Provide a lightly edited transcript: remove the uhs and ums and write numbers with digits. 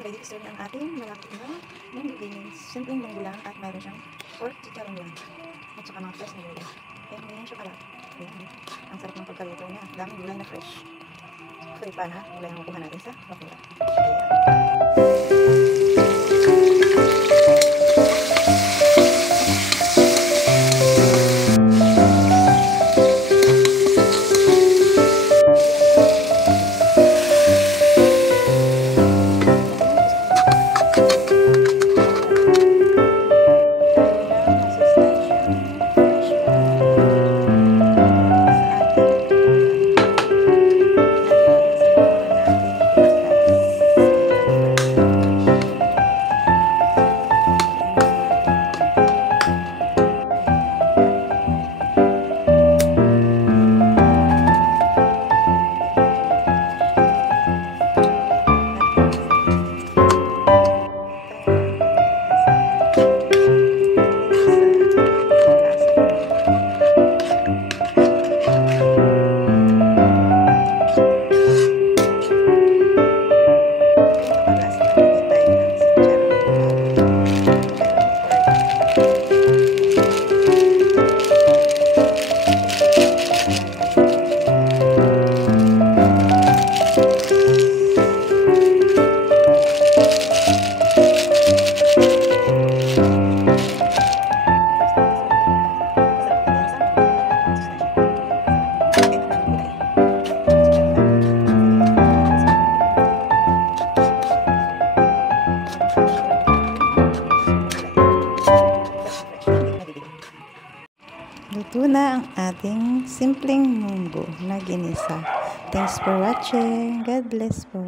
ready to serve ang ating malapit na ingredients. Simpleng munggo lang at mayroon siyang pork chicharon lang. At saka mga fresh na gulay. Ayan, ganyan siya pala. Ayan. Ang sarap ng pagkaluto niya. Daming gulay na fresh. Free pa na. Gulay ang makuha natin sa bakura. Ayan. Luto na ang ating simpleng munggo na ginisa. Thanks for watching. God bless po.